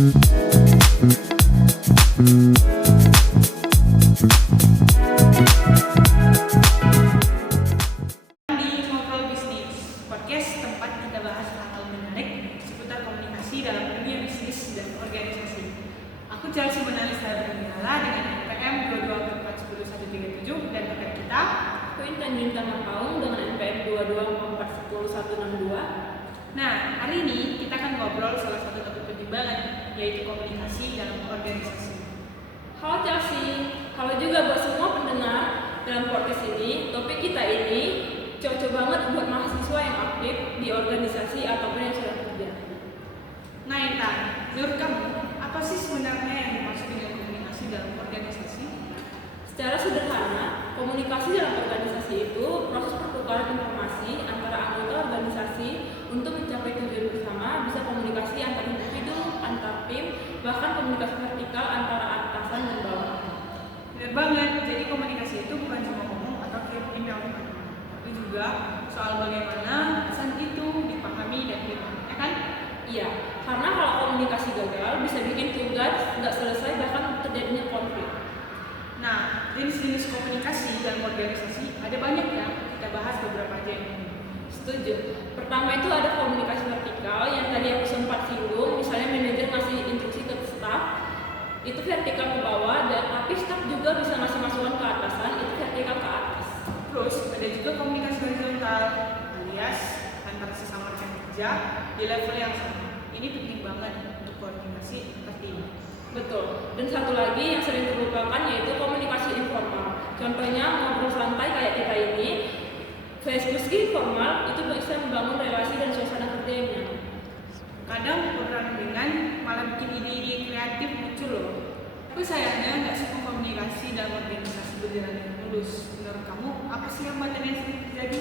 Di Ngobrol Bisnis, podcast tempat kita bahas hal-hal menarik seputar komunikasi dalam dunia bisnis dan organisasi. Aku Chelsea Menalis Hardinala dengan NPM 22441037 dan rekan kita. Aku Intan Bintang Mapaung dengan NPM 2244101162. Nah, hari ini kita akan ngobrol salah satu topik penting banget, yaitu komunikasi dalam organisasi. Halo Chelsea, halo juga buat semua pendengar. Dalam podcast ini, topik kita ini cocok banget buat mahasiswa yang aktif di organisasi ataupun yang sedang kerja. Nah, Intan, menurut kamu, apa sih sebenarnya yang dimaksud dengan komunikasi dalam organisasi? Secara sederhana, komunikasi dalam organisasi itu proses pertukaran informasi antara anggota organisasi untuk mencapai tujuan bersama, bisa komunikasi antar individu, antar tim, bahkan komunikasi vertikal antara atasan dan bawahan. Benar banget, jadi komunikasi itu bukan cuma ngomong atau kirim email, tapi juga soal bagaimana pesan itu dipahami dan diterima, ya kan? Iya, karena kalau komunikasi gagal bisa bikin tugas nggak selesai bahkan terjadinya konflik. Nah, jenis-jenis komunikasi dalam organisasi ada banyak ya, kita bahas beberapa aja ini. Setuju. Pertama itu ada komunikasi vertikal yang tadi aku sempat singgung, misalnya manajer ngasih instruksi ke staf, itu vertikal ke bawah, dan tapi staf juga bisa ngasih masukan ke atasan, itu vertikal ke atas. Terus ada juga komunikasi horizontal, alias antara sesama rekan kerja di level yang sama. Ini penting banget untuk koordinasi antar tim. Betul. Dan satu lagi yang sering terlupakan yaitu komunikasi informal. Contohnya ngobrol santai kayak kita ini, meski informal itu bisa membangun relasi dan suasana kerja yang nyaman. Kadang program ringan malah bikin ide-ide kreatif muncul loh. Tapi sayangnya nggak semua komunikasi dalam organisasi berjalan dengan mulus. Menurut kamu, apa sih hambatan yang sering terjadi?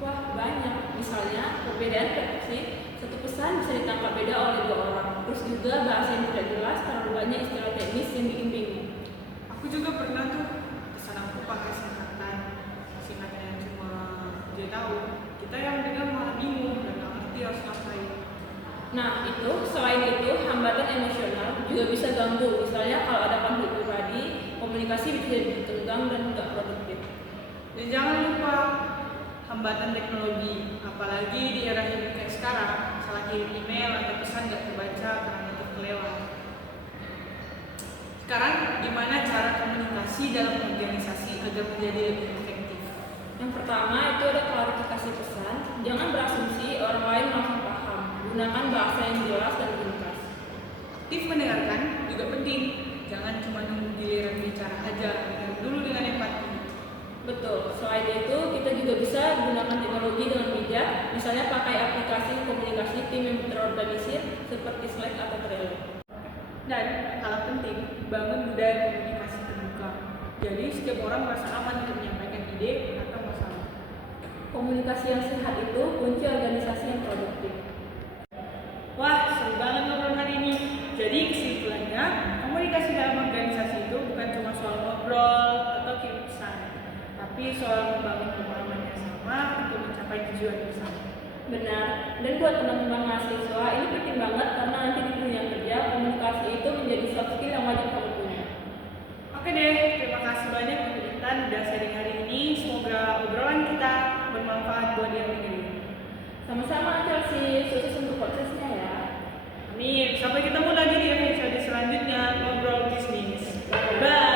Wah, banyak. Misalnya, perbedaan persepsi, satu pesan bisa ditangkap beda oleh dua orang. Terus juga bahasa yang tidak jelas, terlalu banyak istilah teknis yang bikin bingung. Aku juga pernah tuh pesan aku pakai singkatan yang cuma dia tahu. Kita yang dengar malah bingung dan nggak ngerti harus ngapain. Nah, itu selain itu hambatan emosional juga bisa ganggu. Misalnya kalau ada konflik pribadi, komunikasi bisa jadi tegang dan nggak produktif. Dan jangan lupa hambatan teknologi, apalagi di era yang kayak sekarang, salah kirim email atau pesan nggak terbaca karena itu kelewat. Sekarang, gimana cara komunikasi dalam organisasi agar menjadi lebih efektif? Yang pertama itu ada klarifikasi pesan. Jangan berasumsi orang lain langsung paham. Gunakan bahasa yang jelas dan ringkas. Aktif mendengarkan juga penting. Jangan cuma nunggu giliran bicara aja, dengar dulu dengan empati. Betul. Selain itu, kita juga bisa gunakan teknologi dengan bijak, misalnya pakai aplikasi komunikasi tim yang terorganisir seperti Slack atau Trello. Dan hal penting, bangun budaya komunikasi terbuka. Jadi setiap orang merasa aman untuk menyampaikan ide atau masalah. Komunikasi yang sehat itu kunci organisasi yang produktif. Wah, seru banget ngobrol hari ini. Jadi kesimpulannya, komunikasi dalam organisasi itu bukan cuma soal ngobrol atau kirim pesan, tapi soal membangun pemahaman yang sama untuk mencapai tujuan bersama. Benar. Dan buat teman-teman mahasiswa, ini penting banget karena nanti di dunia kerja, komunikasi itu menjadi soft skill yang wajib kamu punya. Oke deh, terima kasih banyak untuk Intan udah sharing hari ini. Semoga obrolan kita bermanfaat buat yang dengerin. Sama-sama Chelsea, sukses untuk prosesnya ya. Amin. Sampai ketemu lagi di episode selanjutnya Ngobrol Bisnis. Bye.